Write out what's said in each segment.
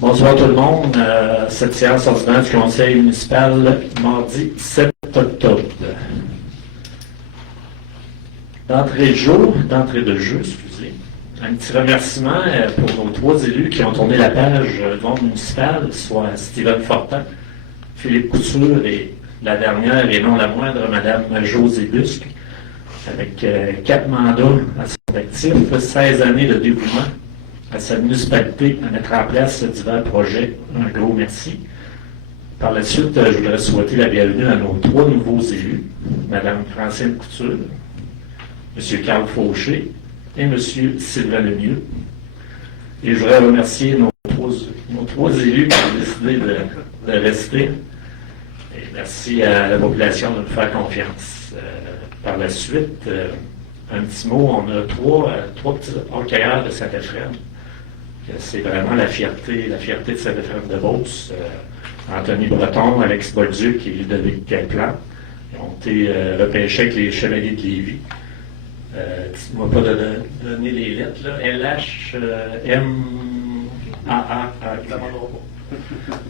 Bonsoir tout le monde. Cette séance ordinaire du Conseil municipal, mardi 7 octobre. D'entrée de jeu, un petit remerciement pour nos trois élus qui ont tourné la page du monde municipal, soit Steven Fortin, Philippe Couture et la dernière et non la moindre, Mme Josée Busque, avec 4 mandats à son actif, 16 années de dévouement à sa municipalité à mettre en place divers projets. Un gros merci. Par la suite, je voudrais souhaiter la bienvenue à nos 3 nouveaux élus, Mme Francine Couture, M. Carl Fauché et M. Sylvain Lemieux. Et je voudrais remercier nos trois élus qui ont décidé de rester. Et merci à la population de nous faire confiance. Par la suite, un petit mot, on a trois petits orcailleurs de Saint-Ephrem. C'est vraiment la fierté de Saint-Ephrem de Beauce. Anthony Breton, Alex Bolduc et Ludovic Caplan. Ils ont été repêchés avec les Chevaliers de Lévis. Dites-moi pas de donner les lettres, là. LH,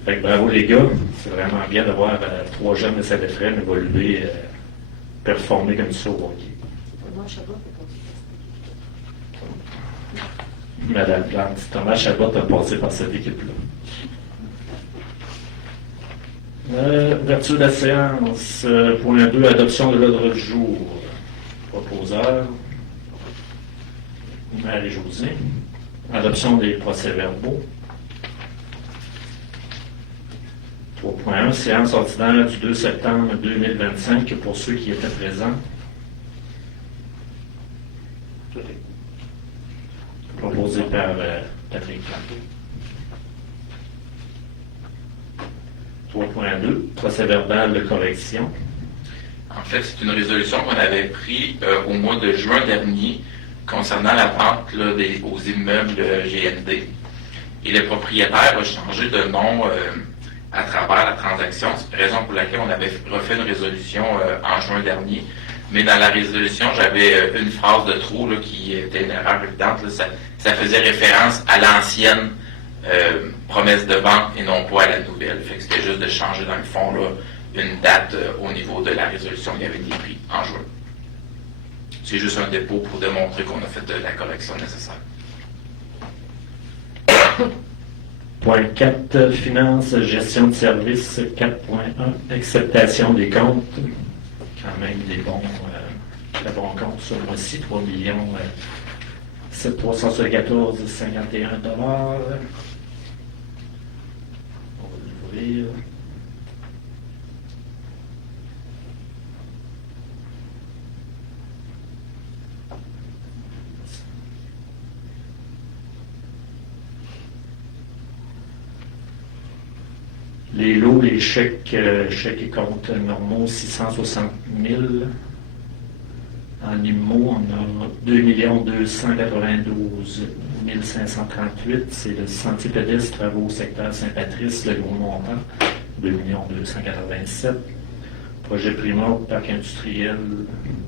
Fait que bravo les gars. C'est vraiment bien de voir 3 jeunes de Saint-Ephrem évoluer, performer comme ça au hockey. Madame Plante, Thomas Chabot a passé par cette équipe-là. Ouverture de la séance, point 2, adoption de l'ordre du jour. Proposeur, Marie-Josée. Adoption des procès-verbaux. 3.1, séance ordinaire du 2 septembre 2025 pour ceux qui étaient présents. Proposé par Patrick Plante. 3.2, procès-verbal de correction. En fait, c'est une résolution qu'on avait prise au mois de juin dernier concernant la vente là, aux immeubles GND. Et le propriétaire a changé de nom à travers la transaction. C'est la raison pour laquelle on avait refait une résolution en juin dernier. Mais dans la résolution, j'avais une phrase de trop là, qui était une erreur évidente. Là. Ça faisait référence à l'ancienne promesse de vente et non pas à la nouvelle. Fait que c'était juste de changer dans le fond là, une date au niveau de la résolution qui avait été prise en juin. C'est juste un dépôt pour démontrer qu'on a fait de la correction nécessaire. Point 4, finances, gestion de services. 4.1, acceptation des comptes. Quand même des très bons comptes ce mois-ci, 3 374 51 $. On va l'ouvrir. Les lots, les chèques et comptes normaux, 660 000. En IMO, on a 2 292 538. C'est le sentier pédestre travaux au secteur Saint-Patrice, le gros montant, 2 287. Projet Primo, parc industriel,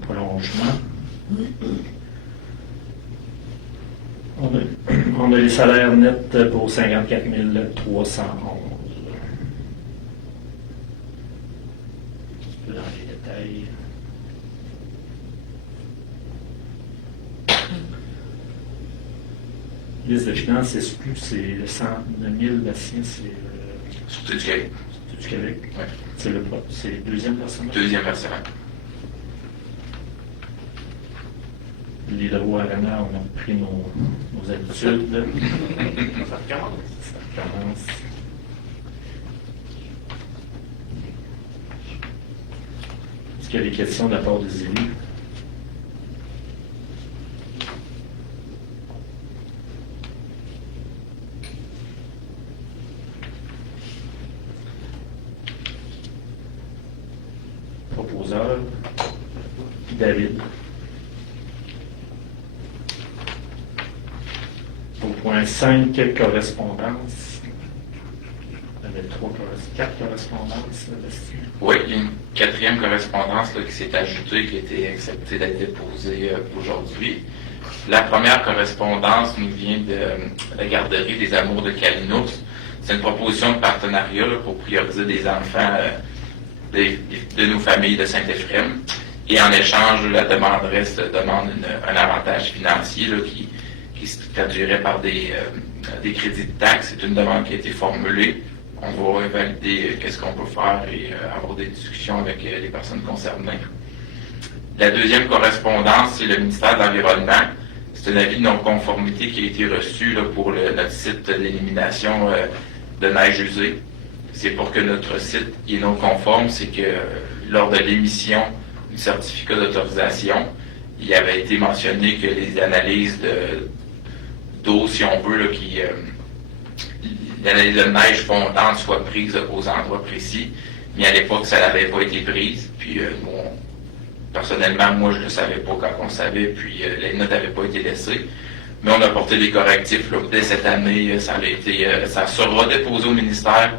prolongement. On a les salaires nets pour 54 311. Dans les détails. Liste de finances SQ, c'est le 109 000 Bastien, c'est. Sûreté du Québec. Sûreté du Québec. Oui. C'est le deuxième versement. Deuxième versement. L'Hydro-Arena, on a repris nos habitudes. Ça recommence. Ça recommence. Est-ce qu'il y a des questions de la part des élus? Proposeur, David. Au point 5, correspondance. Il y avait 4 correspondances. Oui, il y a une 4e correspondance là, qui s'est ajoutée, qui a été acceptée d'être déposée aujourd'hui. La première correspondance nous vient de la garderie des Amours de Calinos. C'est une proposition de partenariat là, pour prioriser des enfants de nos familles de Saint-Éphrem. Et en échange, la demanderesse demande un avantage financier là, qui se traduirait par des crédits de taxes. C'est une demande qui a été formulée. On va valider qu'est-ce qu'on peut faire et avoir des discussions avec les personnes concernées. La deuxième correspondance, c'est le ministère de l'Environnement. C'est un avis de non-conformité qui a été reçu là, pour notre site d'élimination de neige usée. C'est pour que notre site est non conforme, c'est que lors de l'émission du certificat d'autorisation, il avait été mentionné que les analyses d'eau, si on veut, là, l'analyse de neige fondante soit prise aux endroits précis, mais à l'époque, ça n'avait pas été prise. Puis, personnellement, moi, je ne le savais pas quand on savait, puis les notes n'avaient pas été laissées. Mais on a apporté des correctifs. Là, dès cette année, ça sera déposé au ministère.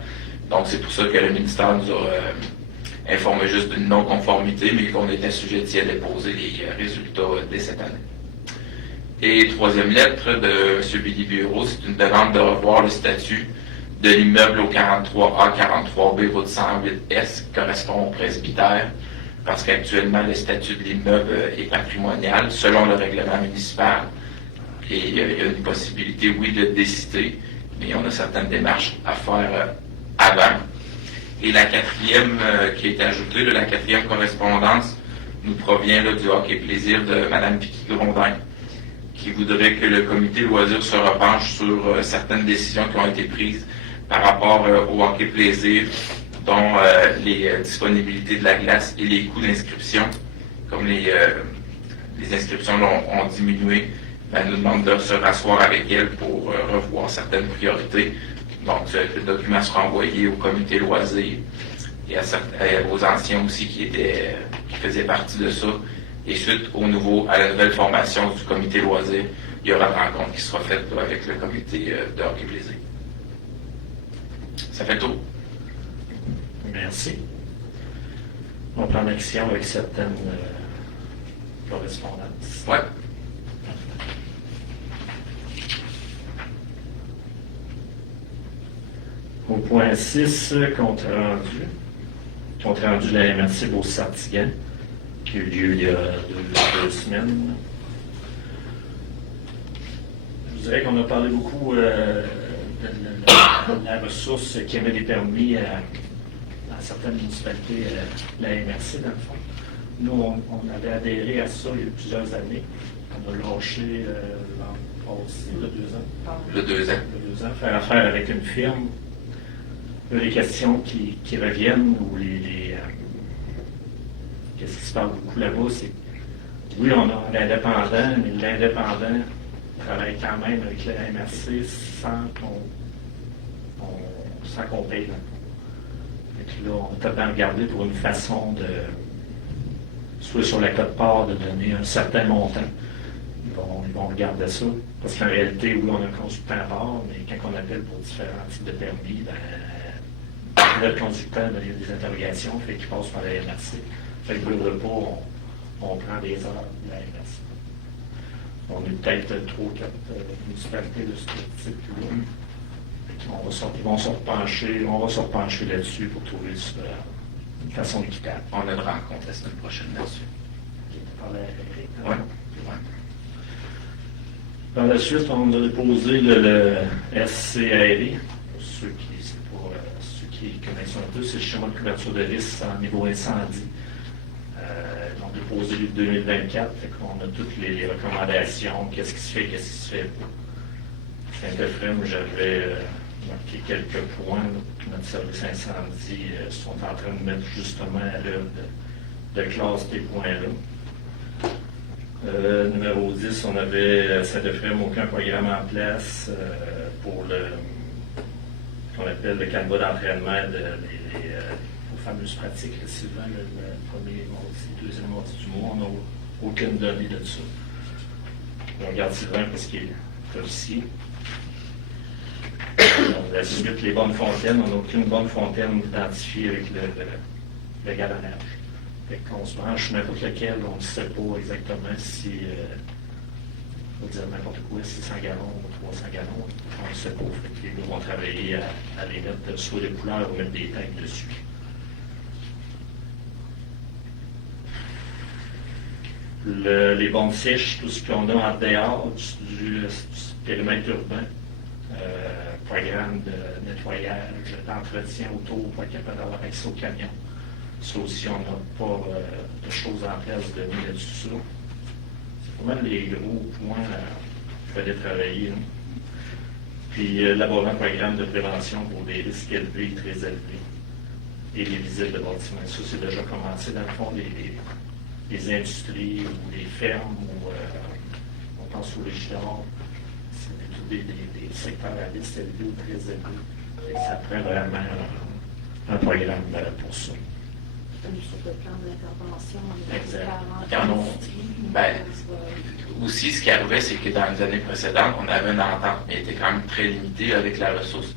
Donc, c'est pour ça que le ministère nous a informé juste d'une non-conformité, mais qu'on était assujetti à déposer les résultats dès cette année. Et troisième lettre de M. Billy Bureau, c'est une demande de revoir le statut de l'immeuble au 43A, 43B, route 108S, qui correspond au presbytère, parce qu'actuellement, le statut de l'immeuble est patrimonial selon le règlement municipal. Et il y a une possibilité, oui, de décider, mais on a certaines démarches à faire avant. Et la quatrième qui est ajoutée, la quatrième correspondance, nous provient du hockey plaisir de Mme Piqui-Grondin, qui voudrait que le comité loisirs se repenche sur certaines décisions qui ont été prises par rapport au hockey plaisir, dont les disponibilités de la glace et les coûts d'inscription, comme les inscriptions ont diminué. Elle nous demande de se rasseoir avec elle pour revoir certaines priorités. Donc, le document sera envoyé au comité loisirs et aux anciens aussi qui faisaient partie de ça. Et suite à la nouvelle formation du comité loisirs, il y aura une rencontre qui sera faite avec le comité de hockey plaisir. Ça fait le tour. Merci. On prend action avec certaines correspondances. Oui. Au point 6, compte rendu. Compte rendu de la MRC Beauce-Sartiguan, qui a eu lieu il y a deux semaines. Je vous dirais qu'on a parlé beaucoup de la ressource qui émet des permis dans certaines municipalités, la MRC, dans le fond. Nous, on avait adhéré à ça il y a plusieurs années. On a lâché l'an passé, il y a 2 ans. Le 2 ans. Le 2 ans, faire affaire avec une firme. Les questions qui reviennent ou qu'est-ce qui se passe beaucoup là-bas, c'est oui, on a l'indépendant, mais l'indépendant travaille quand même avec la MRC sans qu'on paye. Et là, on est à regarder pour une façon de, soit sur la cote-part, de donner un certain montant. Ils vont regarder ça. Parce qu'en réalité, oui, on a un consultant à part, mais quand on appelle pour différents types de permis, le conducteur, il y a des interrogations, fait qu'il passe par la MRC. Fait que le repos, on prend des heures de la MRC. On est peut-être 3 ou 4 municipalités de ce type-là. On va se repencher là-dessus pour trouver une façon équitable. On a une rencontre la semaine prochaine là-dessus. Oui. Par la suite, on a déposé le SCRI, pour ceux qui connaissent un peu, c'est le schéma de couverture de risque en niveau incendie. On a déposé le 2024, fait qu'on a toutes les recommandations, qu'est-ce qui se fait, qu'est-ce qui se fait pas. Saint-Éphrem, j'avais marqué quelques points que notre service incendie sont en train de mettre justement à l'œuvre de classe des points-là. Numéro 10, on avait Saint-Éphrem aucun programme en place pour qu'on appelle le canevas d'entraînement aux fameuses pratiques. Sylvain, le premier mardi, deuxième mardi du mois, on n'a aucune donnée de ça. On regarde Sylvain parce qu'il est policier. La suite, les bonnes fontaines, on n'a aucune bonne fontaine identifiée avec le galonnage. Fait qu'on se branche sur n'importe lequel, on ne sait pas exactement si on va dire n'importe quoi, 600 gallons ou 300 gallons, on le sait pas. Fait que les gars vont travailler à les mettre soit des couleurs ou mettre des tags dessus. Les bandes sèches, tout ce qu'on a en dehors du périmètre urbain, programme de nettoyage, d'entretien auto pour être capable d'avoir accès au camion. Ça aussi, on n'a pas de choses en place de mis là-dessus. C'est vraiment les gros points qu'il fallait travailler. Hein. Puis élaborer un programme de prévention pour des risques élevés, très élevés. Et les visites de bâtiments. Ça, c'est déjà commencé dans le fond des industries ou des fermes ou on pense aux régions. C'est tous des secteurs à risque élevé ou très élevé. Et ça prend vraiment un programme pour ça. Une sorte de plan d'intervention. Exact. Aussi, ce qui arrivait, c'est que dans les années précédentes, on avait une entente, mais elle était quand même très limitée avec la ressource.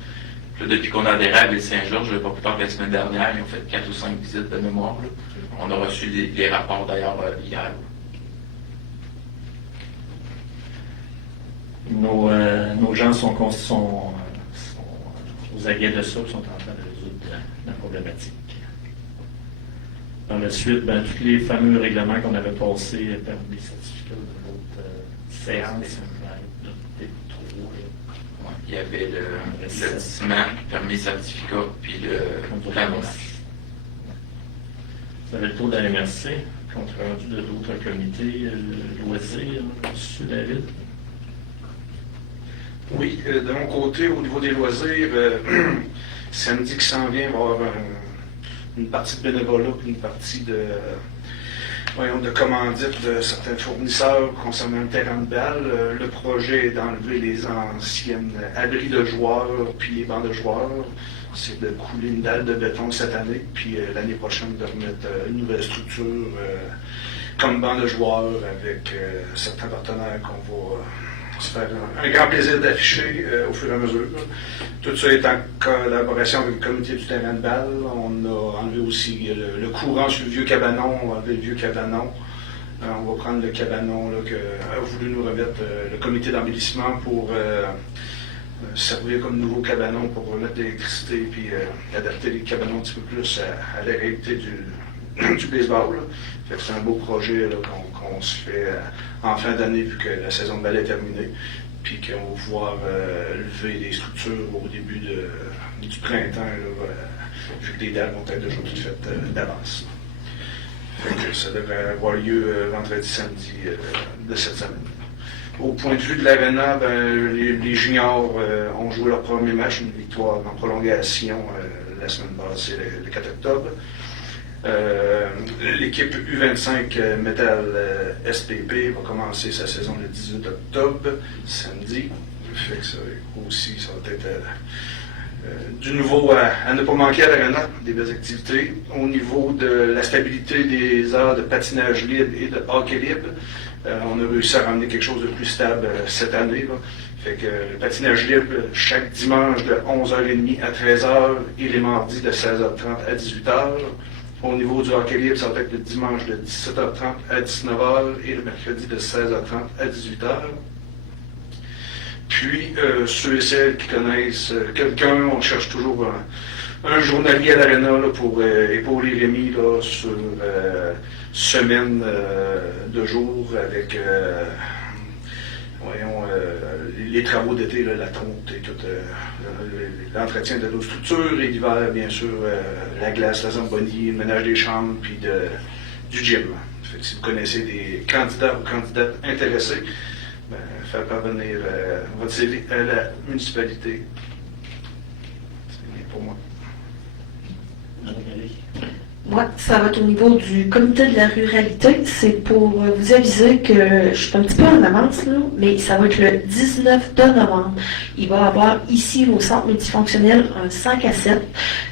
Puis là, depuis qu'on a adhéré à Ville-Saint-Georges, pas plus tard que la semaine dernière, ils ont fait 4 ou 5 visites de mémoire. Là. On a reçu les rapports d'ailleurs hier. Nos gens sont aux aguets de ça, sont en train de résoudre la problématique. Dans la suite, tous les fameux règlements qu'on avait passés, permis certificats de l'autre séance, peut-être trop. Ouais, il y avait le lotissement, permis certificat, puis la bonne. Vous avez le tour de la MRC, compte rendu de d'autres comités, loisirs, sur David? Oui, de mon côté, au niveau des loisirs, samedi qui s'en vient, il va y avoir une partie de bénévolat puis une partie de commandite de certains fournisseurs concernant le terrain de balle. Le projet est d'enlever les anciennes abris de joueurs puis les bancs de joueurs. C'est de couler une dalle de béton cette année, puis l'année prochaine de remettre une nouvelle structure comme banc de joueurs avec certains partenaires qu'on va se faire un grand plaisir d'afficher au fur et à mesure. Tout ça est en collaboration avec le comité du terrain de balle. On a enlevé aussi le courant sur le vieux cabanon. On va enlever le vieux cabanon. On va prendre le cabanon là, que a voulu nous remettre le comité d'embellissement pour servir comme nouveau cabanon pour remettre de l'électricité et adapter les cabanons un petit peu plus à la réalité du baseball. Fait que c'est un beau projet là, qu'on se fait en fin d'année vu que la saison de balle est terminée, puis qu'on va pouvoir lever des structures au début du printemps, là, vu que les dalles vont être déjà toutes faites d'avance. Fait que ça devrait avoir lieu vendredi, samedi de cette semaine. Au point de vue de l'aréna, les juniors ont joué leur premier match, une victoire en prolongation la semaine passée, le 4 octobre. L'équipe U25 Metal SPP va commencer sa saison le 18 octobre, samedi. Fait que ça aussi, ça va être du nouveau à ne pas manquer à l'aréna, des belles activités. Au niveau de la stabilité des heures de patinage libre et de hockey libre, on a réussi à ramener quelque chose de plus stable cette année. Là. Fait que le patinage libre, chaque dimanche de 11h30 à 13h et les mardis de 16h30 à 18h. Au niveau du hockey libre, ça va être le dimanche de 17h30 à 19h et le mercredi de 16h30 à 18h. Puis, ceux et celles qui connaissent quelqu'un, on cherche toujours un journalier à l'aréna pour épauler Rémi là, sur semaine de jours avec les travaux d'été, la tonte et tout, l'entretien de nos structures et l'hiver, bien sûr, la glace, la zambonie, le ménage des chambres, puis du gym. Fait que si vous connaissez des candidats ou candidates intéressés, faire parvenir votre CV à la municipalité. C'est bien pour moi. Moi, ça va être au niveau du comité de la ruralité. C'est pour vous aviser que je suis un petit peu en avance, là, mais ça va être le 19 de novembre. Il va y avoir ici au centre multifonctionnel un 5 à 7.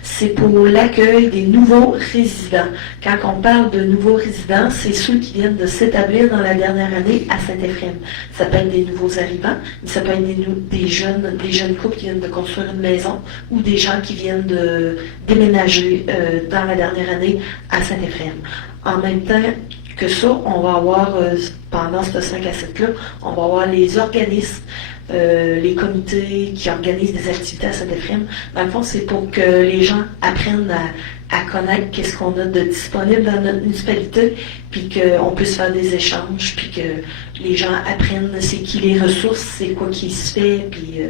C'est pour l'accueil des nouveaux résidents. Quand on parle de nouveaux résidents, c'est ceux qui viennent de s'établir dans la dernière année à Saint-Éphrem. Ça peut être des nouveaux arrivants, mais ça peut être des jeunes couples qui viennent de construire une maison ou des gens qui viennent de déménager dans la dernière année à Saint-Éphrem. En même temps que ça, on va avoir pendant ce 5 à 7-là, on va avoir les organismes, les comités qui organisent des activités à Saint-Éphrem. Dans le fond, c'est pour que les gens apprennent à connaître qu'est-ce qu'on a de disponible dans notre municipalité, puis qu'on puisse faire des échanges, puis que les gens apprennent c'est qui les ressources, c'est quoi qui se fait, puis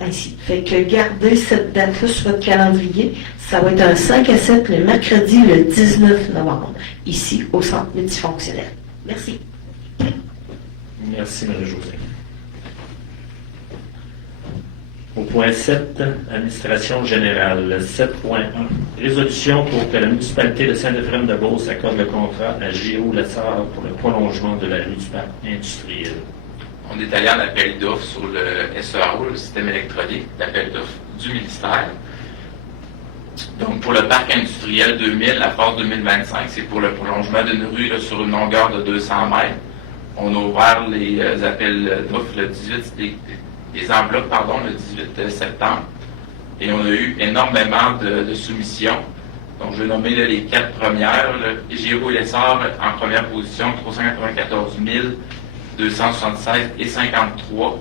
ainsi. Fait que gardez cette date-là sur votre calendrier. Ça va être un 5 à 7 le mercredi, le 19 novembre, ici au centre multifonctionnel. Merci. Merci, Marie-Josée. Au point 7, administration générale. 7.1. Résolution pour que la municipalité de Saint-Éphrem-de-Beauce accorde le contrat à J.O. Lessard pour le prolongement de la rue du parc industriel. On est allé en appel d'offres sur le SEAO, le système électronique d'appel d'offres du ministère. Donc, pour le parc industriel 2000, la phase 2025, c'est pour le prolongement d'une rue là, sur une longueur de 200 mètres. On a ouvert les appels d'offres le 18, les enveloppes, pardon, le 18 septembre. Et on a eu énormément de soumissions. Donc, je vais nommer là, les 4 premières. J.O. Lessard en première position, 394 276 et 53.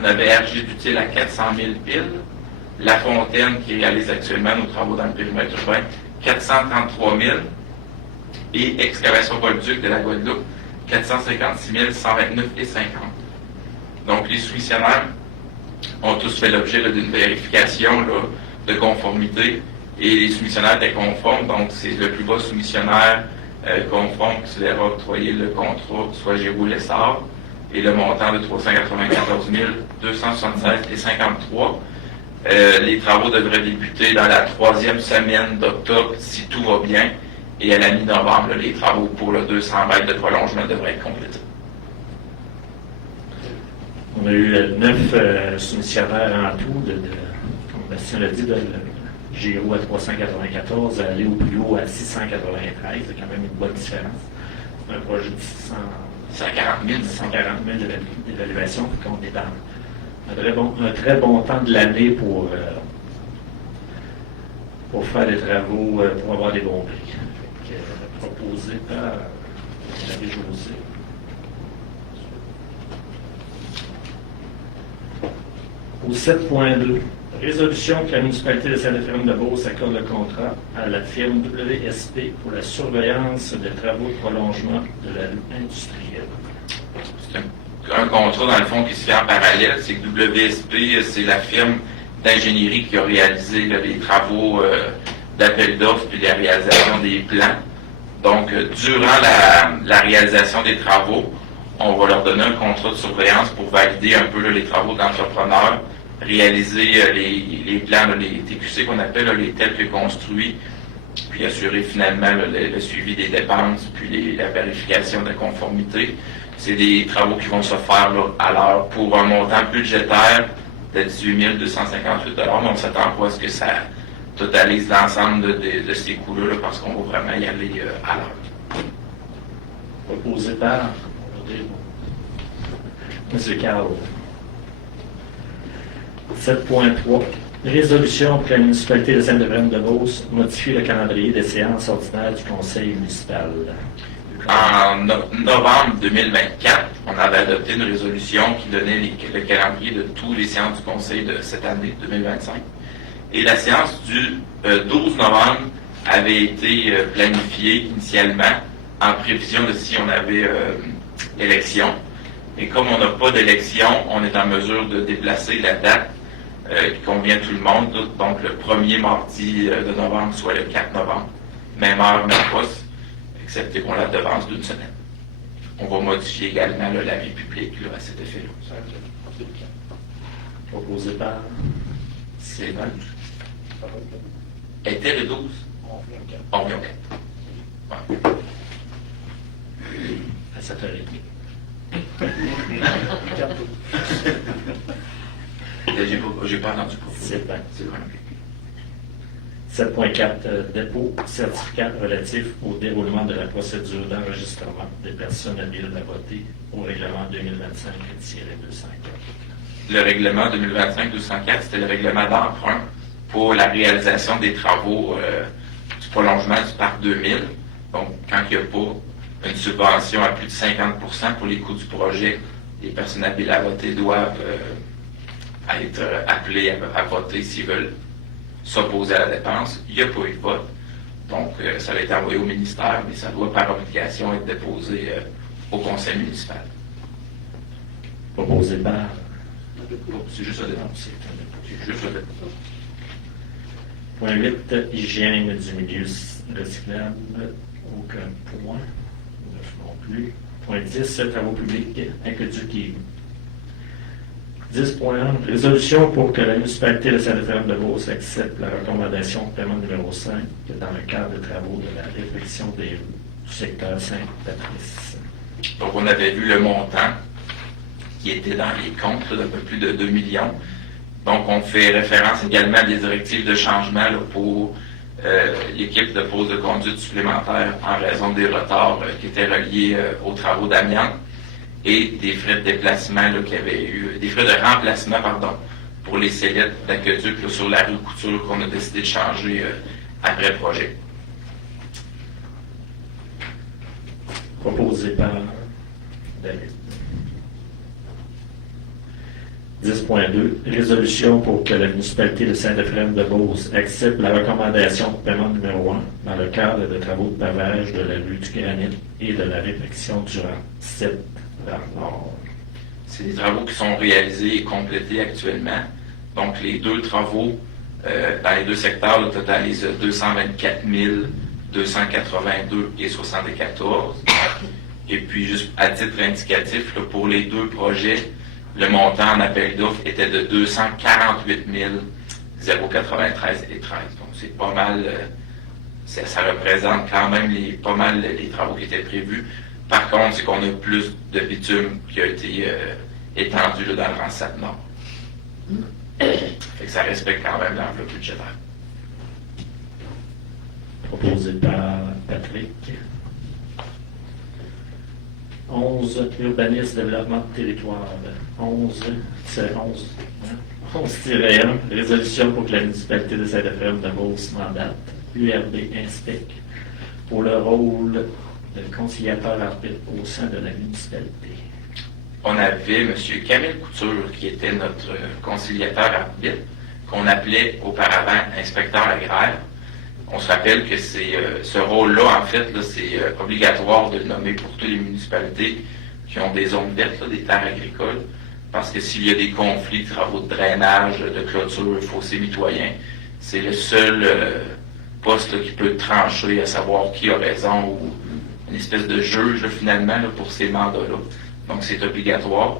On avait RG d'utile à 400 000 piles. La Fontaine, qui réalise actuellement nos travaux dans le périmètre urbain, 433 000. Et Excavation Bolduc de la Guadeloupe, 456 129 et 50. Donc, les soumissionnaires ont tous fait l'objet d'une vérification là, de conformité et les soumissionnaires étaient conformes. Donc, c'est le plus bas soumissionnaire conforme qui se verra octroyer le contrat, soit J.O. Lessard, et le montant de 394 276 et 53. Les travaux devraient débuter dans la 3e semaine d'octobre si tout va bien. Et à la mi-novembre, les travaux pour le 200 mètres de prolongement devraient être complétés. On a eu 9 soumissionnaires en tout, comme Bastien l'a dit, de GO à 394 à aller au plus haut à 693. C'est quand même une bonne différence. Un projet de 140 000 d'évaluation, qu'on est dans un très bon temps de l'année pour faire des travaux, pour avoir des bons prix. Proposé par Marie-Josée. Au 7.2, résolution que la municipalité de Saint-Éphrem-de-Beauce accorde le contrat à la firme WSP pour la surveillance des travaux de prolongement de la rue industrielle. C'est un contrat, dans le fond, qui se fait en parallèle. C'est que WSP, c'est la firme d'ingénierie qui a réalisé là, les travaux d'appel d'offres puis la réalisation des plans. Donc, durant la réalisation des travaux, on va leur donner un contrat de surveillance pour valider un peu là, les travaux d'entrepreneurs, réaliser les plans, là, les TQC qu'on appelle là, les tels que construits, puis assurer finalement là, le suivi des dépenses, puis la vérification de conformité. C'est des travaux qui vont se faire là, à l'heure pour un montant budgétaire de 18 258 $. Mais on s'attend pas à ce que ça totalise l'ensemble de ces coûts-là là, parce qu'on va vraiment y aller à l'heure. Proposé par M. Carlo. 7.3. Résolution pour que la municipalité de Saint-Éphrem-de-Beauce modifie le calendrier des séances ordinaires du conseil municipal. En novembre 2024, on avait adopté une résolution qui donnait le calendrier de tous les séances du conseil de cette année, 2025. Et la séance du 12 novembre avait été planifiée initialement en prévision de si on avait élection. Et comme on n'a pas d'élection, on est en mesure de déplacer la date qui convient à tout le monde, donc le premier mardi de novembre, soit le 4 novembre. Même heure, même poste, excepté qu'on la devance d'une semaine. On va modifier également là, la vie publique là, à cet effet-là. Proposé par Sylvain. Était le 12? On vient au 4. À 7h30. J'ai pas entendu pour vous. Sylvain. 7.4. Dépôt certificat relatif au déroulement de la procédure d'enregistrement des personnes habiles à voter au règlement 2025-204. Le règlement 2025-204, c'était le règlement d'emprunt pour la réalisation des travaux du prolongement du parc 2000. Donc, quand il n'y a pas une subvention à plus de 50% pour les coûts du projet. Les personnes habiles à voter doivent être appelés à voter s'ils veulent s'opposer à la dépense. Il n'y a pas eu de vote. Donc, ça a été envoyé au ministère, mais ça doit par obligation être déposé au conseil municipal. Proposé par... C'est juste ça. C'est juste ça. Point 8, hygiène du milieu recyclable. Aucun point. 9 non plus. Point 10, travaux publics, aqueduc et 10.1, résolution pour que la municipalité de Saint-Étienne-de-Beauce accepte la recommandation de paiement numéro 5 dans le cadre des travaux de la réfection des rues du secteur Sainte-Patrice. Donc, on avait vu le montant qui était dans les comptes d'un peu plus de 2 millions. Donc, on fait référence également à des directives de changement là, pour l'équipe de pose de conduite supplémentaire en raison des retards qui étaient reliés aux travaux d'amiante et des frais de déplacement là, qu'il y avait eu, des frais de remplacement, pardon, pour les sellettes d'aqueduc sur la rue Couture qu'on a décidé de changer après le projet. Proposé par David. 10.2, résolution pour que la municipalité de Saint-Ephraim-de-Beauce accepte la recommandation de paiement numéro 1 dans le cadre de travaux de pavage de la rue du Granit et de la réfection du rang 7 vers nord. C'est des travaux qui sont réalisés et complétés actuellement. Donc, les deux travaux dans les deux secteurs là, totalisent 224 282 et 74. Et puis, juste à titre indicatif, là, pour les deux projets, le montant en appel d'offres était de 248 093 et 13. Donc, c'est pas mal, ça représente quand même pas mal les travaux qui étaient prévus. Par contre, c'est qu'on a plus de bitume qui a été étendu là, dans le rang 7 nord. Fait que ça respecte quand même l'enveloppe budgétaire. Proposé par Patrick. 11, urbanisme, développement de territoire. 11-1, résolution pour que la municipalité de Saint-Ephraim-de-Beauce mandate URB Inspec pour le rôle de conciliateur arbitre au sein de la municipalité. On avait M. Camille Couture, qui était notre conciliateur arbitre, qu'on appelait auparavant inspecteur agraire. On se rappelle que ce rôle-là, en fait, là, c'est obligatoire de le nommer pour toutes les municipalités qui ont des zones vertes, là, des terres agricoles, parce que s'il y a des conflits, de travaux de drainage, de clôture, fossés mitoyens, c'est le seul poste là, qui peut trancher à savoir qui a raison ou une espèce de juge là, finalement là, pour ces mandats-là. Donc c'est obligatoire.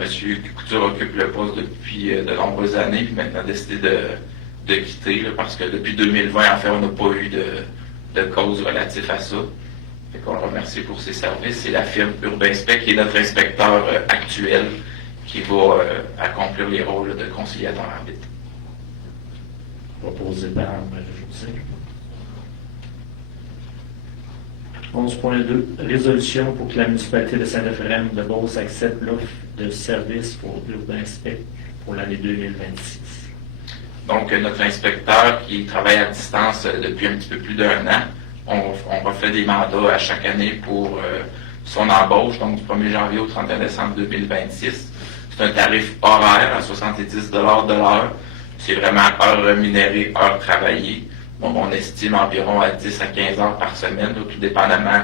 Monsieur Couture occupe le poste depuis de nombreuses années, puis maintenant a décidé de quitter, là, parce que depuis 2020, en fait, on n'a pas eu de cause relative à ça. Fait qu'on le remercie pour ses services. C'est la firme Urbinspec qui est notre inspecteur actuel qui va accomplir les rôles là, de conciliateur arbitre. Proposé par Marie-Josée. 11.2, résolution pour que la municipalité de Saint-Ephraim-de-Beauce accepte l'offre de service pour Urbinspec pour l'année 2026. Donc, notre inspecteur qui travaille à distance depuis un petit peu plus d'1 an, on refait des mandats à chaque année pour son embauche, donc du 1er janvier au 31 décembre 2026. C'est un tarif horaire à 70 de l'heure. C'est vraiment heure rémunérée, heure travaillée. Donc, on estime environ à 10 à 15 heures par semaine, là, tout dépendamment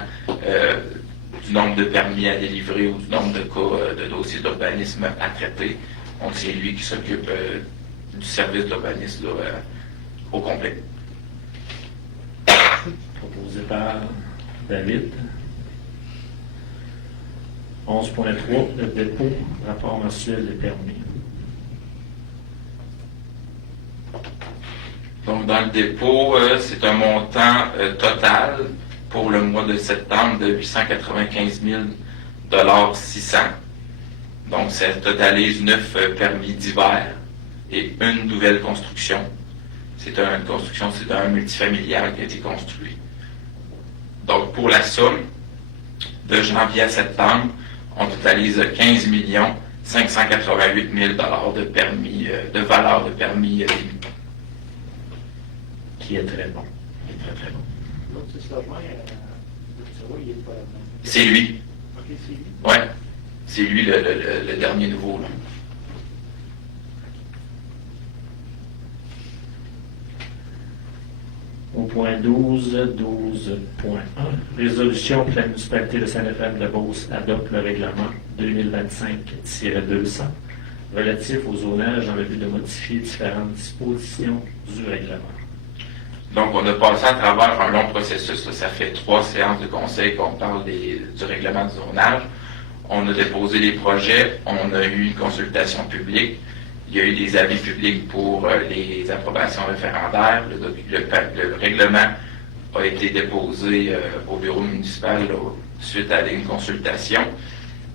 du nombre de permis à délivrer ou du nombre de cas de dossiers d'urbanisme à traiter. Donc, c'est lui qui s'occupe du service d'urbanisme au complet. Proposé par David. 11.3, le dépôt, rapport mensuel des permis. Donc, dans le dépôt, c'est un montant total pour le mois de septembre de 895 600. Donc, ça totalise 9 permis d'hiver et une nouvelle construction. C'est une construction, c'est un multifamilial qui a été construit. Donc, pour la somme, de janvier à septembre, on totalise 15 588 000 de permis, de valeur de permis d'émis. Qui est très bon. L'autre, c'est ce logement, C'est lui. Ouais. C'est lui le dernier nouveau. Là. Au point 12, 12.1, résolution que la municipalité de Saint-Éphrem-de-Beauce adopte le règlement 2025-200 relatif au zonage dans le but de modifier différentes dispositions du règlement. Donc, on a passé à travers un long processus. Là. Ça fait 3 séances de conseil qu'on parle du règlement du zonage. On a déposé les projets, on a eu une consultation publique, il y a eu des avis publics pour les approbations référendaires. Le règlement a été déposé au bureau municipal là, suite à une consultation.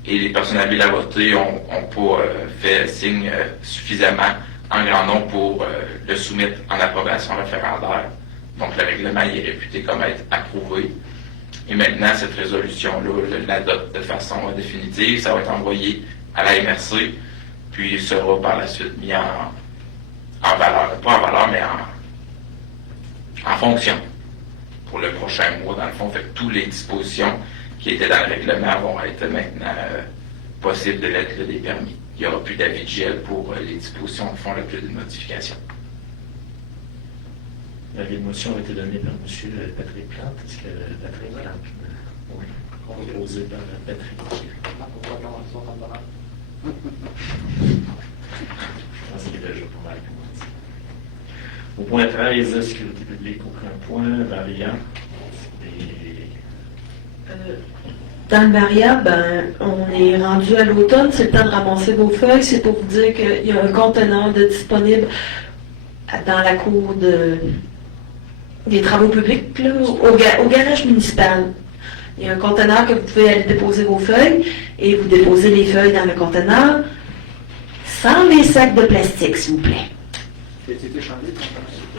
Et les personnes habiles à voter n'ont pas fait signe suffisamment en grand nombre pour le soumettre en approbation référendaire. Donc, le règlement il est réputé comme être approuvé. Et maintenant, cette résolution-là l'adopte de façon définitive. Ça va être envoyé à la MRC, puis sera par la suite mis en valeur, pas en valeur, mais en fonction pour le prochain mois, dans le fond. Fait que toutes les dispositions qui étaient dans le règlement vont être maintenant possibles de l'être des permis. Il n'y aura plus d'avis de gel pour les dispositions qui font le plus de modifications. L'avis de motion a été donné par M. Patrick Plante. Est-ce que Patrick Plante? Oui, proposé par Patrick. Je pense qu'il est déjà pas mal commencé. Au point 13, sécurité publique, aucun point. Variant. Dans le variable, on est rendu à l'automne, c'est le temps de ramasser vos feuilles. C'est pour vous dire qu'il y a un conteneur de disponible dans la cour des travaux publics, là, au garage municipal. Il y a un conteneur que vous pouvez aller déposer vos feuilles et vous déposez les feuilles dans le conteneur sans les sacs de plastique, s'il vous plaît.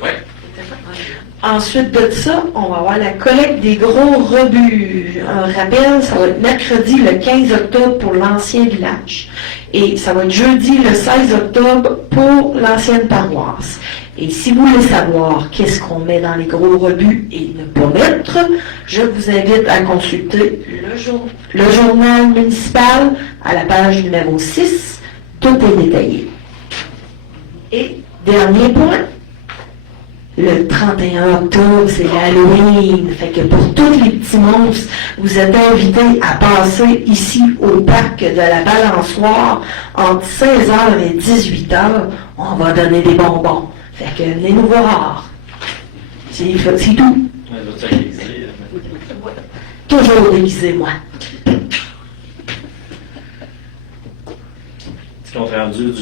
Oui. Ensuite de ça, on va avoir la collecte des gros rebuts. Un rappel, ça va être mercredi le 15 octobre pour l'ancien village. Et ça va être jeudi le 16 octobre pour l'ancienne paroisse. Et si vous voulez savoir qu'est-ce qu'on met dans les gros rebuts et ne pas mettre, je vous invite à consulter le journal municipal à la page numéro 6. Tout est détaillé. Et dernier point, le 31 octobre, c'est l'Halloween. Fait que pour tous les petits monstres, vous êtes invités à passer ici au parc de la Balançoire entre 16h et 18h. On va donner des bonbons. Fait que venez nous voir. C'est tout. Toujours déguisé, moi. Petit compte rendu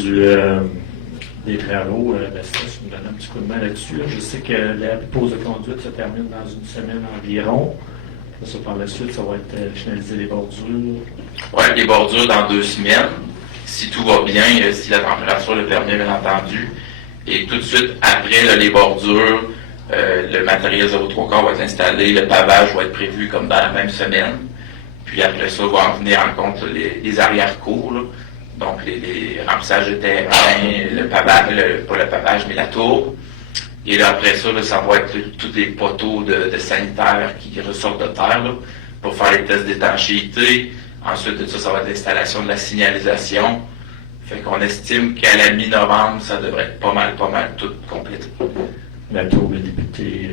des travaux, Vestas nous donne un petit coup de main là-dessus. Je sais que la pause de conduite se termine dans une semaine environ. Ça, par la suite, ça va être finaliser les bordures. Oui, les bordures dans 2 semaines. Si tout va bien, si la température le permet, bien entendu. Et tout de suite, après là, les bordures, le matériel 0,3 va être installé, le pavage va être prévu comme dans la même semaine. Puis après ça, va en venir en compte les arrière-cours, là. Donc les remplissages de terrain, le pavage, pas le pavage, mais la tour. Et là, après ça, là, ça va être tous les poteaux de sanitaires qui ressortent de terre là, pour faire les tests d'étanchéité. Ensuite de ça, ça va être l'installation de la signalisation. Fait qu'on estime qu'à la mi-novembre, ça devrait être pas mal tout complété. La tour a débuté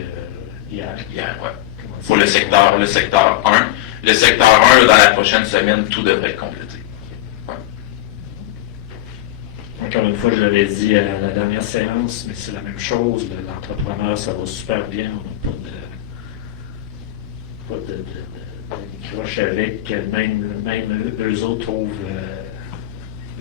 hier. Hier, ouais. Pour le secteur 1. Le secteur 1, dans la prochaine semaine, tout devrait être complété. Ouais. Encore une fois, je l'avais dit à la dernière séance, mais c'est la même chose. L'entrepreneur, ça va super bien. On n'a pas de croche avec. Même eux autres trouvent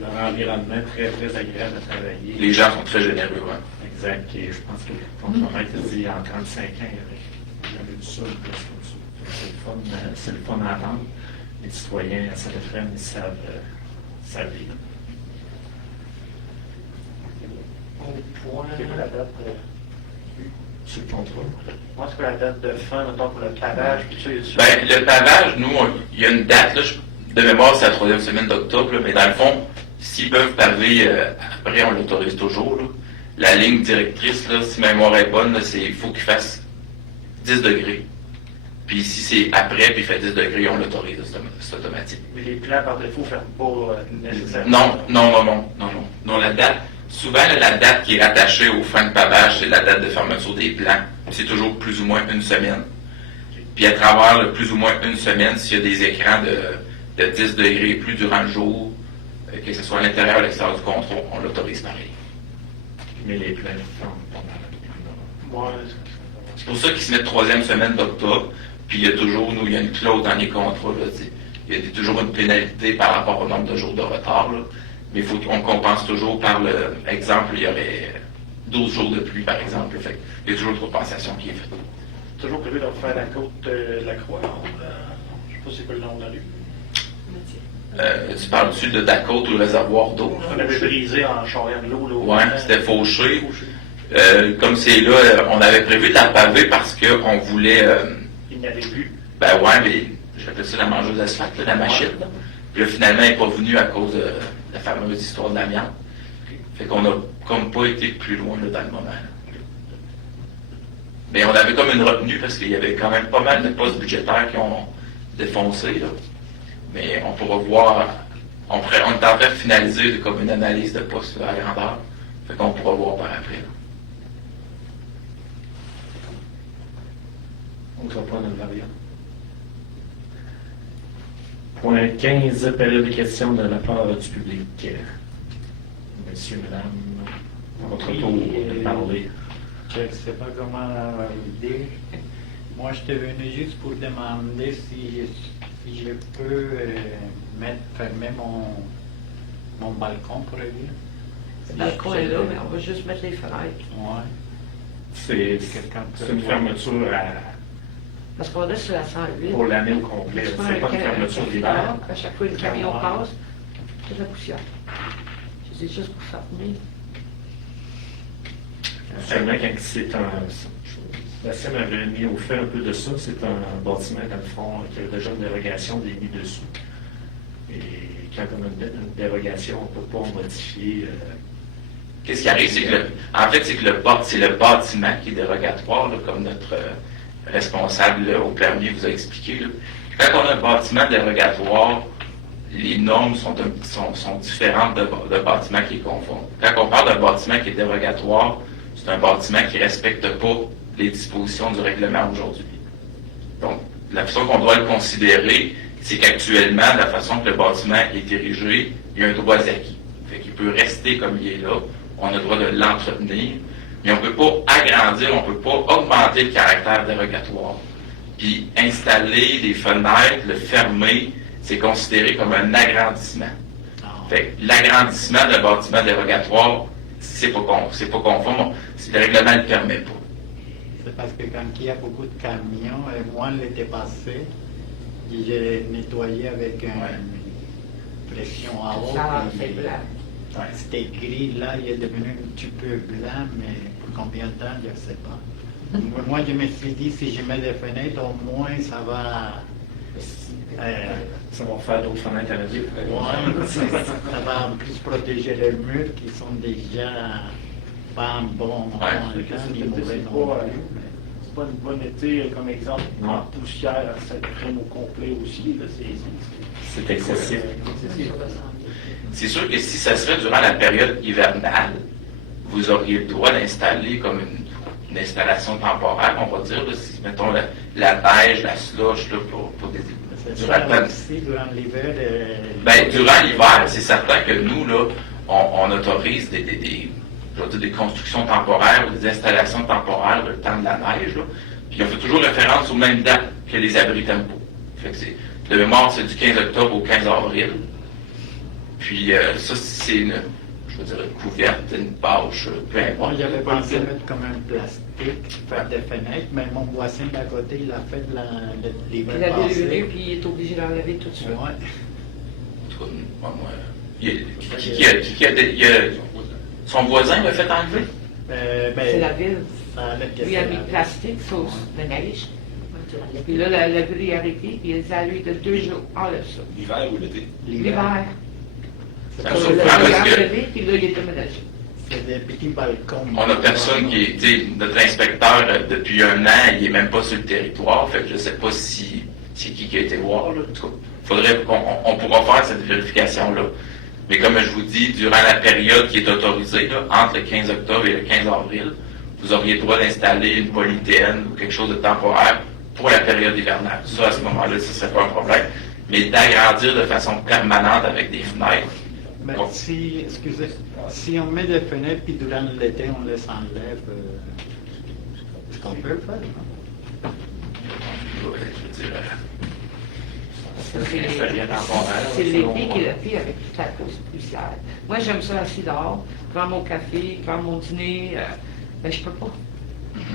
leur environnement très, très agréable à travailler. Les gens sont très généreux, ouais. Exact. Et je pense que le propriétaire dit en 35 ans, il y avait du sol. C'est le fun à entendre. Les citoyens à Saint-Éphrem, ils savent vivre. Au point. C'est quoi la date Sur le contrat. Moi, c'est quoi la date de fin, mettons, pour le pavage, puis ça, il y a dessus? Ben, le pavage, nous, il y a une date, là, de mémoire, c'est la 3e semaine d'octobre, là, mais dans le fond, s'ils peuvent paver, après, on l'autorise toujours, là. La ligne directrice, là, si ma mémoire est bonne, il faut qu'il fasse 10 degrés. Puis si c'est après, puis il fait 10 degrés, on l'autorise, c'est automatique. Mais les plans par défaut ne ferment pas nécessairement. Non, la date, souvent la date qui est rattachée au fin de pavage, c'est la date de fermeture des plans. C'est toujours plus ou moins une semaine. Puis à travers le plus ou moins une semaine, s'il y a des écrans de 10 degrés et plus durant le jour, que ce soit à l'intérieur ou à l'extérieur du contrôle, on l'autorise pareil. Mais les plans ferment pas mal. Ouais, C'est pour ça qu'ils se mettent troisième semaine d'octobre, puis il y a toujours, il y a une clause dans les contrats, là, il y a toujours une pénalité par rapport au nombre de jours de retard, là, mais il faut qu'on compense toujours par exemple, il y aurait 12 jours de pluie, par exemple, fait, il y a toujours une compensation qui est faite. toujours prévu de refaire la côte de la Croix. Je ne sais pas c'est quoi le nom de la rue. Tu parles-tu de la côte ou le réservoir d'eau? On avait brisé en charriant de l'eau. Oui, c'était fauché. Comme c'est là, on avait prévu de la paver parce qu'on voulait... Il n'y avait plus. Ben ouais, mais j'appelle ça la mangeuse d'asphalte, la machine. Là. Puis là, finalement, elle n'est pas venue à cause de la fameuse histoire de l'amiante. Fait qu'on n'a comme pas été plus loin là, dans le moment. Là. Mais on avait comme une retenue parce qu'il y avait quand même pas mal de postes budgétaires qui ont défoncé. Là. Mais on pourra voir, on est en train de finaliser comme une analyse de postes là, à grandeur. Fait qu'on pourra voir par après. Là. Autre point dans le variant. Point 15, période de questions de la part du public. Monsieur, madame, à votre tour de parler. Je ne sais pas comment vous dire. Moi, j'étais venu juste pour demander si je peux fermer mon balcon, pour dire. Le balcon est là, mais on va juste mettre les fenêtres. Ouais. C'est une fermeture Parce qu'on est sur la 108. pour l'année au complet. C'est pas une fermeture d'hiver. À chaque fois que le camion passe, toute la poussière. C'est juste pour fermer. Seulement quand c'est un... Bastien m'avait mis au fait un peu de ça. C'est un bâtiment, dans le fond, qui a déjà une dérogation des nids dessous. Et quand on a une dérogation, on ne peut pas modifier... Qu'est-ce qui arrive, c'est que c'est le bâtiment qui est dérogatoire, là, comme notre responsable là, au permis vous a expliqué. Là. Quand on a un bâtiment dérogatoire, les normes sont différentes de bâtiment qui est conforme. Quand on parle d'un bâtiment qui est dérogatoire, c'est un bâtiment qui ne respecte pas les dispositions du règlement aujourd'hui. Donc, la façon qu'on doit le considérer, c'est qu'actuellement, la façon que le bâtiment est érigé, il y a un droit acquis. Fait qu'il peut rester comme il est là. On a le droit de l'entretenir, mais on ne peut pas agrandir, on ne peut pas augmenter le caractère dérogatoire. Puis installer des fenêtres, le fermer, c'est considéré comme un agrandissement. Fait que l'agrandissement d'un bâtiment dérogatoire, c'est pas conforme, le règlement ne le permet pas. C'est parce que quand il y a beaucoup de camions, et moi l'été passé, j'ai nettoyé avec une pression à eau. Ça, c'est blanc. Ouais, c'était gris, là, il est devenu un petit peu blanc, mais pour combien de temps, je ne sais pas. Moi, je me suis dit, si je mets des fenêtres, au moins, ça va... Ça va faire d'autres fenêtres à la ville. ça va en plus protéger les murs qui sont déjà pas en bon état, ni mauvais non plus. C'est pas une bonne été, comme exemple, Non. en poussière, ça crème au complet aussi. Là, C'est excessif. C'est sûr que si ça serait durant la période hivernale, vous auriez le droit d'installer comme une installation temporaire, on va dire, là, si mettons la neige, la slush, là, pour des... Durant l'hiver... durant l'hiver, c'est certain que nous, là, on autorise des constructions temporaires ou des installations temporaires le temps de la neige, là, puis on fait toujours référence aux mêmes dates que les abris tempo. Fait que de mémoire, c'est du 15 octobre au 15 avril. Puis ça, c'est une couverte, une bâche, peu importe. Moi, j'avais pensé mettre comme un plastique, faire des fenêtres, mais mon voisin d'à côté, il a fait l'hiver Il a passé. déluré, puis il est obligé d'enlever tout de suite. Ouais. En tout cas, son voisin l'a fait enlever. C'est la ville. Ça allait que Lui a c'est mis la- plastique sur la neige. Puis là, la ville est arrêtée, puis il a lui de 2 jours. Enlève ça. L'hiver ou l'été? L'hiver. Ça On me surprend l'a parce que enlevé, puis là, il est déménagé. C'est des petits balcons. On n'a personne qui est, tu sais, notre inspecteur, depuis un an, il est même pas sur le territoire, fait que je sais pas si c'est qui a été voir, là. En tout cas, faudrait on pourra faire cette vérification-là. Mais comme je vous dis, durant la période qui est autorisée, là, entre le 15 octobre et le 15 avril, vous auriez le droit d'installer une polythéenne ou quelque chose de temporaire pour la période hivernale. Ça, à ce moment-là, ce ne serait pas un problème. Mais d'agrandir de façon permanente avec des fenêtres. Mais Bon. si on met des fenêtres puis durant l'été on les enlève, est-ce qu'on peut le faire, non? Je veux dire, Ça vient temporaire, C'est selon l'été moi. qui est le pire avec toute la course poussière. Moi, j'aime ça assis dehors, prendre mon café, prendre mon dîner, mais je peux pas.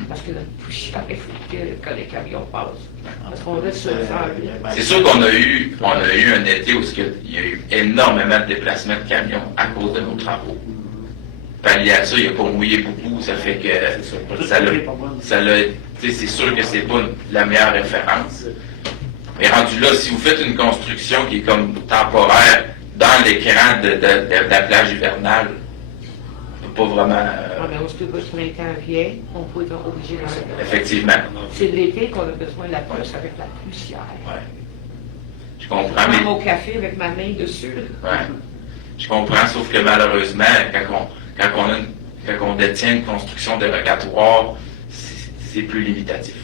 Parce que la poussière est foutue quand les camions passent. Parce qu'on reste sur le sol. C'est sûr qu'on a eu un été où il y a eu énormément de déplacements de camions à cause de nos travaux. Pallier à ça, il n'a pas mouillé beaucoup, ça fait que tu sais, c'est sûr que c'est pas la meilleure référence. Mais rendu là, si vous faites une construction qui est comme temporaire dans l'écran de la plage hivernale, on peut pas vraiment. Ah, mais on se peut pas sur un temps vieil, on peut être obligé de le faire. Effectivement. C'est l'été qu'on a besoin de la pousse avec la poussière. Ouais. Je comprends, Je mais. prends mon café avec ma main dessus. Ouais. Je comprends, sauf que malheureusement, quand on détient une construction dérogatoire, c'est plus limitatif.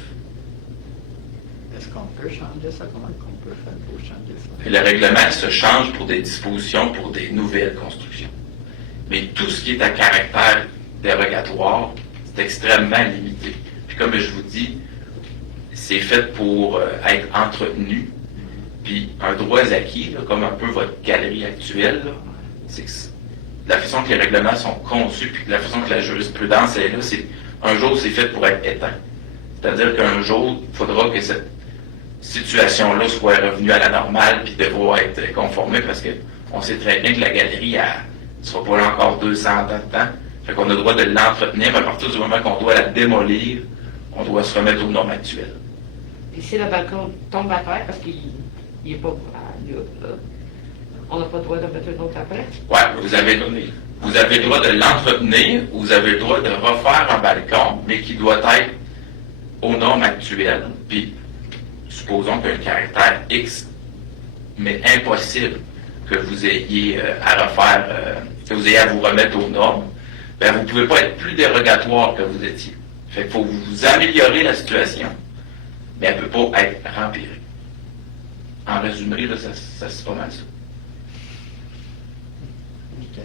Est-ce qu'on peut changer ça? Comment on peut faire pour changer ça? Et le règlement se change pour des dispositions pour des nouvelles constructions. Mais tout ce qui est à caractère dérogatoire, c'est extrêmement limité. Puis comme je vous dis, c'est fait pour être entretenu. Puis un droit acquis, là, comme un peu votre galerie actuelle, là, c'est que la façon que les règlements sont conçus, puis la façon que la jurisprudence est là, c'est un jour c'est fait pour être éteint. C'est-à-dire qu'un jour, il faudra que cette situation-là soit revenue à la normale, puis devra être conformée, parce qu'on sait très bien que la galerie ne sera pas là encore 200 ans de temps. Fait qu'on a le droit de l'entretenir, mais à partir du moment qu'on doit la démolir, on doit se remettre aux normes actuelles. Puis si le balcon tombe à terre parce qu'il n'est pas là, on n'a pas le droit de mettre un autre après. Ouais, vous avez le droit de l'entretenir, vous avez le droit de refaire un balcon, mais qui doit être aux normes actuelles. Puis, supposons qu'il y a un caractère X, mais impossible que vous ayez à refaire, que vous ayez à vous remettre aux normes, ben vous ne pouvez pas être plus dérogatoire que vous étiez. Fait qu'il faut vous améliorer la situation, mais elle ne peut pas être empirée. En résumé, là, ça c'est pas mal ça. OK.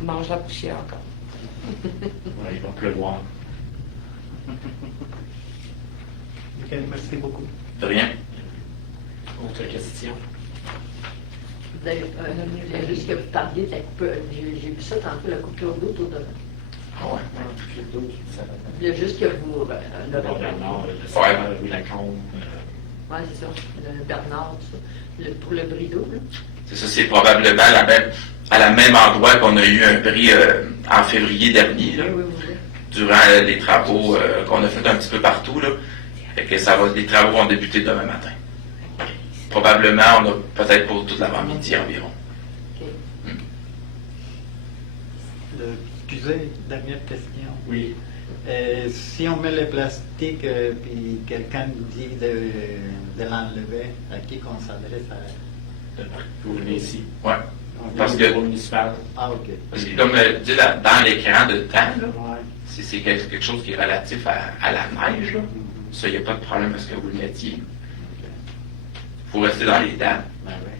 Je mange la poussière encore. Ouais, il va pleuvoir. OK, merci beaucoup. De rien. Autre question? D'ailleurs, juste que vous parliez de la coupe, j'ai vu ça tantôt, la coupure d'eau autour de Ah ouais. Toutes les deux, ça va. Il y a juste que vous, Le Bernard, le Seigneur, la Combe. oui, c'est ça, le Bernard, tout ça. Pour le bris d'eau, là. C'est ça, c'est probablement à la même endroit qu'on a eu un bris en février dernier, là, Oui, oui, oui. durant les travaux qu'on a fait un petit peu partout. Là. Fait que les travaux vont débuter demain matin. Probablement, on a peut-être pour toute l'avant-midi environ. OK. Excusez, dernière question. Oui. Si on met le plastique puis quelqu'un nous dit de l'enlever, à qui qu'on s'adresse à... Vous venez ici. Ouais. Parce Au que, bureau municipal. Ah, OK. parce que comme je dis dans l'écran de temps, là, Ouais. si c'est quelque chose qui est relatif à la neige, là, ça, il n'y a pas de problème à ce que vous le mettiez. Il faut rester dans les temps. Ben oui.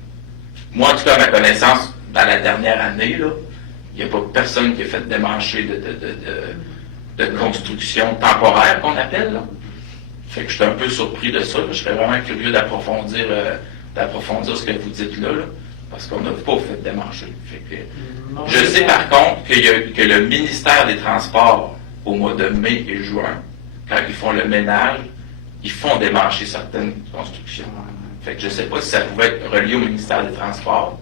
Moi, en tout cas, à ma connaissance, dans la dernière année, là, il n'y a pas personne qui a fait démarcher de construction temporaire, qu'on appelle. Là. Fait que je suis un peu surpris de ça. Là. Je serais vraiment curieux d'approfondir ce que vous dites là, parce qu'on n'a pas fait démarcher. Fait que, Non, je sais par contre que le ministère des Transports, au mois de mai et juin, quand ils font le ménage, ils font démarcher certaines constructions. Fait que je ne sais pas si ça pouvait être relié au ministère des Transports,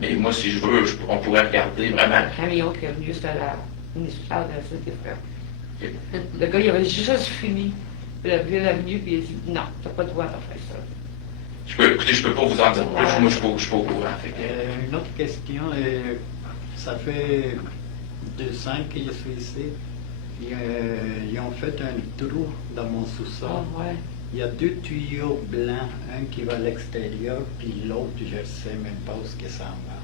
mais moi, si je veux, on pourrait regarder vraiment. Un camion qui est venu sur la municipale de la Cité Frère. Le gars, il avait juste fini. Il a vu l'avenue, puis il a dit non, t'as pas le droit de faire ça. Écoutez, je peux pas vous en dire plus. Moi, je suis pas au courant. Fait que, Une autre question. Ça fait 2 ans que je suis ici. Ils ont fait un trou dans mon sous-sol. Ah, ouais. Il y a 2 tuyaux blancs, un qui va à l'extérieur, puis l'autre, je ne sais même pas où est-ce que ça va.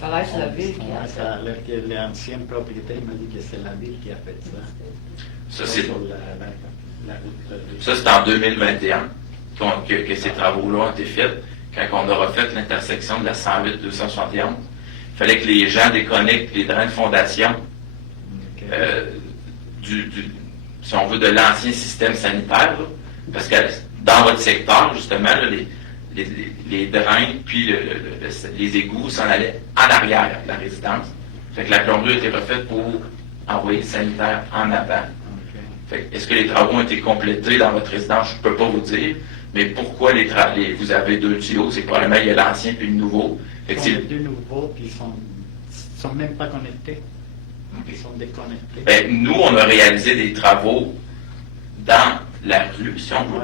Ça a l'air sur la ville qui a Ouais, fait. ça a l'air que l'ancien propriétaire m'a dit que c'est la ville qui a fait ça. Ça, c'est Sur la route. Ça, c'est en 2021 que ces travaux-là ont été faits. Quand on aura fait l'intersection de la 108-271, il fallait que les gens déconnectent les drains de fondation Ok. si on veut, de l'ancien système sanitaire. Là. Parce que dans votre secteur, justement, là, les drains puis les égouts s'en allaient en arrière de la résidence. Fait que la plomberie a été refaite pour envoyer le sanitaire en avant. Ok. Fait que, est-ce que les travaux ont été complétés dans votre résidence? Je ne peux pas vous dire. Mais pourquoi vous avez 2 tuyaux? C'est probablement il y a l'ancien puis le nouveau. Fait que On c'est- a 2 nouveaux, puis ils sont même pas connectés. Ils sont déconnectés. ben, nous, on a réalisé des travaux dans la rue, si on veut,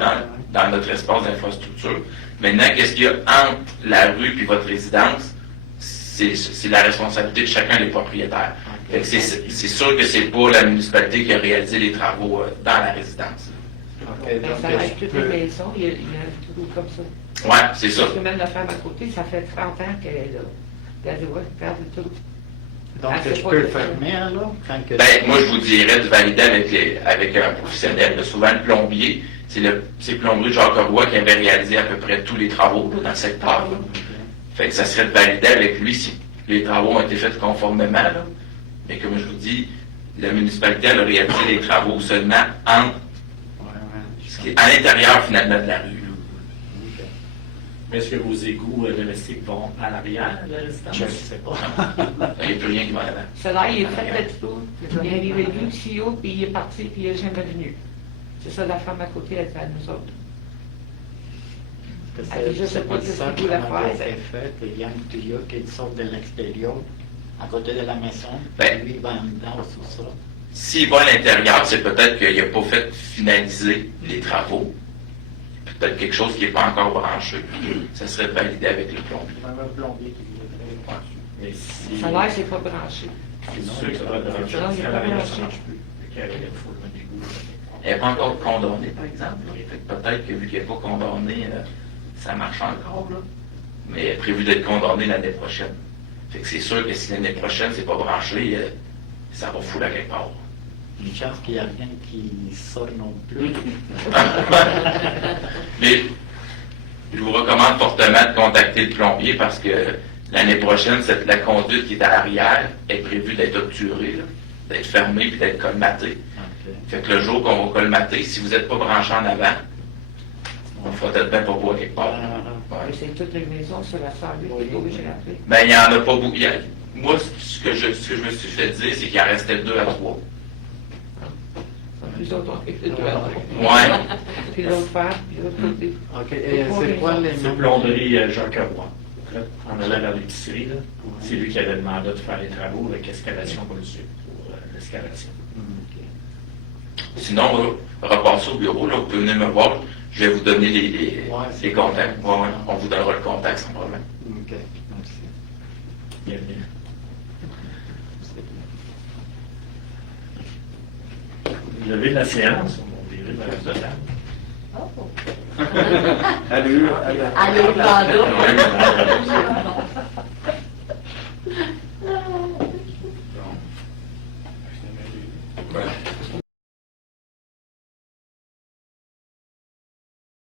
dans notre espace d'infrastructure. Maintenant, qu'est-ce qu'il y a entre la rue et votre résidence? C'est la responsabilité de chacun des propriétaires. Fait que c'est sûr que c'est pas la municipalité qui a réalisé les travaux dans la résidence. Ok, Ben, donc ça va je être toutes peux- les maisons, il y a un trou comme ça. Ouais, c'est ça. Parce que même la femme à côté, ça fait 30 ans qu'elle est là. Regardez, ouais, regarde le trou. Donc Ah, c'est je pas peux le le- fermer alors quand que Ben, moi, je vous dirais de valider avec un professionnel. Là, souvent, le plombier, c'est le plombier Jacques Roy qui avait réalisé à peu près tous les travaux là, dans le secteur. Là. Fait que ça serait de valider avec lui si les travaux ont été faits conformément. Là. Mais comme je vous dis, la municipalité elle a réalisé les travaux seulement ce qui est à l'intérieur finalement de la rue. Là. Mais est-ce que vos égouts domestiques vont à l'arrière de la résidence? Je ne sais pas. Il n'y a plus rien qui va là-dedans. Cela, il est fait le trou. Il est arrivé 2 tuyaux, puis il est parti, puis il n'est jamais venu. C'est ça, la femme à côté, elle fait à nous autres. Parce Ah, je sais pas comme qu'est-ce ça qu'il voulait qu'on avait faire. été fait, il y a un tuyau qui sort de l'extérieur, à côté de la maison, Ben. et lui il va en dedans au sous-sol. S'il va à l'intérieur, c'est peut-être qu'il n'a pas fait finaliser les travaux. Peut-être quelque chose qui n'est pas encore branché. Ça serait de valider avec le plombier. Il y avait un plombier qui voulait. Mais si... Ça a l'air, c'est pas branché. C'est sûr que ça va brancher. Non, il est pas branché. Ça marche plus. Fait qu'il faut le d'égout. Elle n'est pas encore condamnée, par exemple. Là. Fait que peut-être que vu qu'elle n'est pas condamnée, ça marche encore. Là. Mais elle est prévue d'être condamnée l'année prochaine. Fait que c'est sûr que si l'année prochaine, c'est pas branché, ça va fouler à quelque part. Une chance qu'il n'y a rien qui sort non plus. Mais je vous recommande fortement de contacter le plombier parce que l'année prochaine, la conduite qui est à l'arrière est prévue d'être obturée, là, d'être fermée puis d'être colmatée. Ok. Fait que le jour qu'on va colmater, si vous n'êtes pas branché en avant, on fera peut-être bien pas boire quelque part. Ah, Ouais. Mais c'est toutes les maisons sur la 108 qui est pas obligé d'appeler. Ben, il n'y en a pas beaucoup. Moi, ce que je me suis fait dire, c'est qu'il en restait 2 à 3. Plus autres, on fait que 2 à 3. Ouais. Puis l'autre femme, puis l'autre côté. Ok, et c'est quoi les C'est plomberie Jacques Roy. En allant vers l'épicerie, là. C'est lui qui avait demandé de faire les travaux avec excavation pour l'excavation. Ok. Sinon, repassez au bureau, là, vous pouvez venir me voir. Je vais vous donner les contacts. Ouais, ouais, on vous donnera le contact sans problème. Ok, merci. Bienvenue. Levez la séance, on va virer le reste de table. Oh. Allure, Allez, pardon. Ouais,